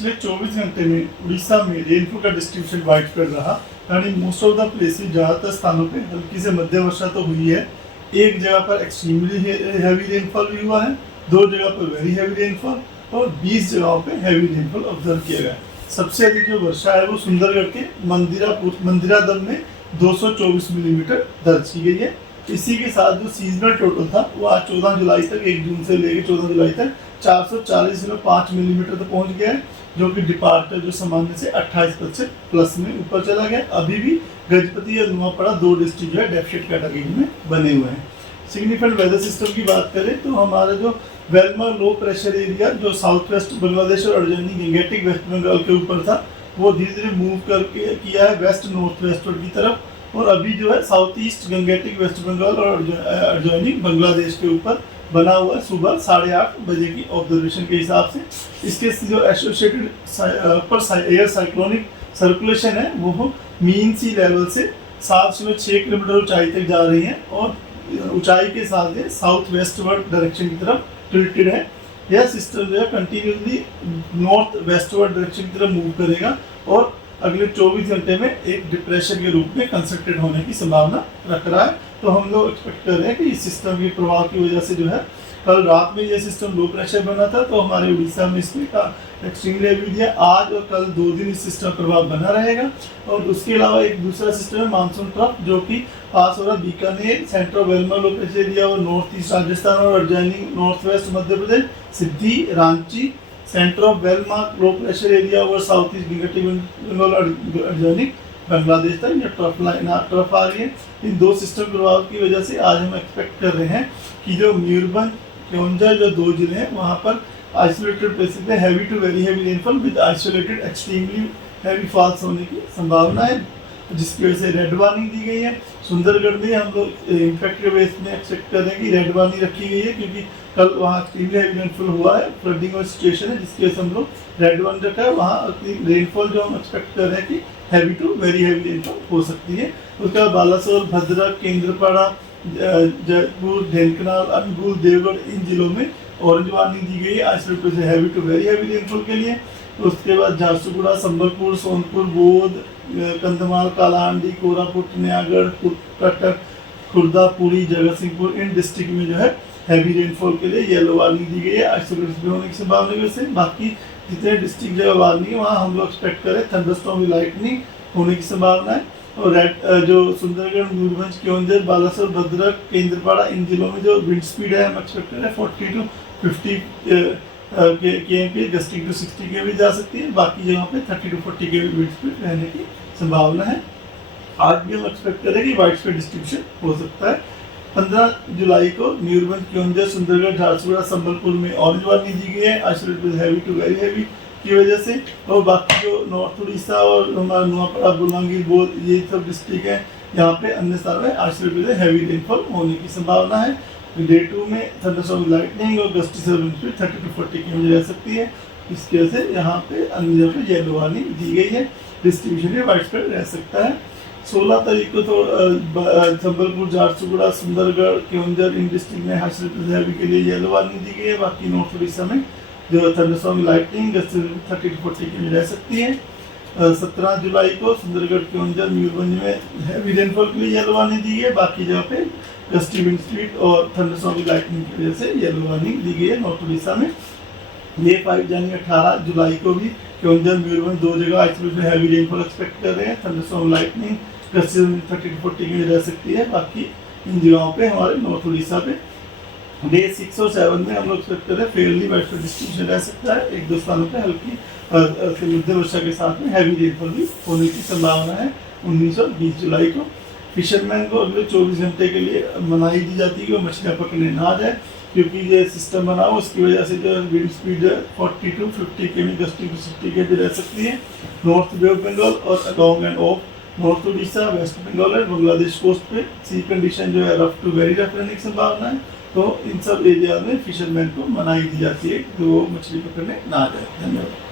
पिछले 24 घंटे में उड़ीसा में रेनफॉल का डिस्ट्रीब्यूशन वाइड स्प्रेड रहा, यानी मोस्ट ऑफ द प्लेसेस ज़्यादातर स्थानों पे हल्की से मध्यम वर्षा तो हुई है। एक जगह पर एक्सट्रीमली हैवी रेनफॉल भी हुआ है, 2 जगह पर वेरी हैवी रेनफॉल और 20 जगहों पे हैवी रेनफॉल ऑब्जर्व किया गया है। सबसे अधिक जो वर्षा है वो सुंदरगढ़ के मंदिरादम में 224 मिलीमीटर दर्ज की गई है। इसी के साथ जो सीजनल टोटल था वो आज 14 जुलाई तक, 1 जून से लेकर 14 जुलाई तक 440.5 मिलीमीटर तक पहुंच गया है, जो कि डिपार्चर जो सामान्य से 28% प्लस में ऊपर चला गया। अभी भी गजपति और नुआपड़ा 2 डिस्ट्रिक्ट जो है डेफिसिट कैटेगरी में बने हुए हैं। सिग्निफिकेंट वेदर सिस्टम की बात करें तो हमारा जो वेलमा लो प्रेशर एरिया जो साउथ वेस्ट बांग्लादेश और अर्जेंटीना गैंगेटिक वेस्ट बंगाल के ऊपर था, वो धीरे धीरे मूव करके किया है वेस्ट नॉर्थ वेस्टवर्ड की तरफ, और अभी जो है south east Gangetic West Bengal और अर्जेंटीना बांग्लादेश के ऊपर बना हुआ है सुबह 8:30 बजे की ऑब्जर्वेशन के हिसाब से। इसके जो एसोसिएटेड अपर एयर साइक्लोनिक सर्कुलेशन है वो मीन सी लेवल से 7.6 किलोमीटर ऊंचाई तक जा रही है और ऊंचाई के साथ ये साउथ वेस्टवर्ड डायरेक्शन की तरफ टिल्टेड है। यह सिस्टम जो है कंटिन्यूसली नॉर्थ वेस्टवर्ड डायरेक्शन की तरफ मूव करेगा और अगले 24 घंटे में एक डिप्रेशन के रूप में कंसंट्रेट होने की संभावना रख रहा है। तो हम लोग एक्सपेक्ट कर रहे हैं कि इस सिस्टम के प्रभाव की वजह से जो है कल रात में यह सिस्टम लो प्रेशर बना था, तो हमारे उड़ीसा में इसमें एक्सट्रीमली हैवी दिया। आज और कल 2 दिन इस सिस्टम प्रभाव बना रहेगा। और उसके अलावा एक दूसरा सिस्टम है मानसून ट्रफ, जो कि पास हो रहा बीकानेर, सेंट्रल वेलमा लो प्रेशर एरिया और नॉर्थ ईस्ट राजस्थान और अर्जेंटीना north west Madhya Pradesh, Sidhi, Ranchi, center of वेलमा लो प्रेशर एरिया और साउथ ईस्ट गंगेटिक बंगाल अर्जेंटीना बांग्लादेश तक ये ट्रफ आ रही है। इन 2 सिस्टम प्रभाव की वजह से आज हम एक्सपेक्ट कर रहे हैं कि जो मयूरभंज, केओंझर जो 2 जिले हैं वहाँ पर आइसोलेटेड प्लेसेस में heavy to very heavy rainfall with isolated extremely heavy falls होने की संभावना है, जिसकी वजह से रेड वार्निंग दी गई है। सुंदरगढ़ में हम लोग इम्पैक्ट के बेस में एक्सपेक्ट कर रहे हैं कि रेड वार्निंग रखी गई है, क्योंकि कल वहाँ एक्सट्रीमली हैवी रेनफॉल हुआ है, फ्लडिंग और सिचुएशन है, जिसकी वजह से हम लोग रेड वार्निंग रखा है। वहाँ रेनफॉल जो हम एक्सपेक्ट कर रहे हैं कि heavy to very heavy rainfall हो सकती है। उसके बाद बालासोर, भद्रक, केंद्रपाड़ा, जयपुर, ढेंकनाल, अनुगुल, देवगढ़ इन जिलों में ऑरेंज वार्निंग दी गई है आइसोलेटेड से heavy to very heavy rainfall के लिए। उसके बाद झारसुगुड़ा, संबलपुर, सोनपुर, बोध, कंधमाल, कालाहांडी, कोरापुट, नयागढ़, कटक, खुर्दा, पुरी, जगतसिंहपुर इन डिस्ट्रिक्ट में जो है हैवी रेनफॉल के लिए येलो वार्निंग दी गई है आइसोलेटेड होने की संभावना की वजह से। बाकी जितने डिस्ट्रिक्ट जो वार्निंग है वहाँ हम लोग एक्सपेक्ट करें थंडरस्टॉर्म लाइटनिंग होने की संभावना है। और रेड जो सुंदरगढ़, मयूरभंज, केओंझर, बालासोर, भद्रक, केंद्रपाड़ा इन जिलों में जो विंड स्पीड है हम एक्सपेक्ट करें 40 to 50 kmph, gusting to 60 km जा सकती है। बाकी जगहों पे 30 to 40 km विंड स्पीड रहने की संभावना है। आज भी हम एक्सपेक्ट करें कि वाइड स्प्रेड डिस्ट्रीब्यूशन हो सकता है। 15 जुलाई को मयूरभंज, केओंझर, सुंदरगढ़, झारसुगुड़ा, संबलपुर में ऑरेंज वार्निंग दी गई है isolated heavy to very heavy की वजह से। और बाकी जो नॉर्थ उड़ीसा और हमारा नुआपड़ा, बुलांगीर, बोध ये सब डिस्ट्रिक्ट हैं, यहाँ पे अन्य स्थानों में आइसोलेटेड हैवी रेनफॉल होने की संभावना है। डे 2 में थंडरस्टॉर्म लाइटनिंग और गस्टी से विंड स्पीड 30 to 40 km रह सकती है। इसकी वजह से यहाँ पे अन्य जगह पे येलो वार्निंग दी गई है। डिस्ट्रीब्यूशन में वाइड स्प्रेड रह सकता है। 16 तारीख को तो संबलपुर, झारसुगुड़ा, सुंदरगढ़, केओंझर इन डिस्ट्रिक्ट में आइसोलेटेड हैवी के लिए येलो वार्निंग दी गई है। बाकी नॉर्थ उड़ीसा में जो थंडरस्टॉर्म लाइटनिंग 30 to 40 km रह सकती है। 17 जुलाई को सुंदरगढ़, केओंझर, मयूरभंज में हैवी रेनफॉल के लिए येलो वार्निंग दी है। बाकी जगह पे गस्टी विंड स्पीड और थंडरस्टॉर्म लाइटनिंग की वजह से येलो वार्निंग दी गई है नॉर्थ उड़ीसा में। ये 5 यानी 18 जुलाई को भी केओंझर, मयूरभंज 2 जगह आइसोलेटेड हैवी रेनफॉल एक्सपेक्ट कर रहे हैं। Thunderstorm lightning gusty 30 to 40 km रह सकती है। बाकी इन जगहों पे हमारे नॉर्थ उड़ीसा पे डे 6 और 7 में हम लोग एक्सपेक्ट कर रहे हैं फेयरली वाइड स्प्रेड डिस्ट्रीब्यूशन रह सकता है। 1-2 स्थानों पे हल्की मध्य वर्षा के साथ में हैवी रेनफॉल भी होने की संभावना है। 19 और 20 जुलाई को फिशरमैन को अगले 24 घंटे के लिए मनाही दी जाती है कि वो मछलियाँ पकड़ने ना जाए, क्योंकि ये सिस्टम बना हो उसकी वजह से जो wind speed 40 to 50 km, gusting to 60 km रह सकती है। नॉर्थ बे ऑफ बंगाल और along and off north Orissa, West Bengal और बांग्लादेश कोस्ट पे सी कंडीशन जो है रफ टू वेरी रफ रहने की संभावना है। तो इन सब एरिया में फिशरमैन को मनाही दी जाती है कि वो मछली पकड़ने ना जाए। धन्यवाद।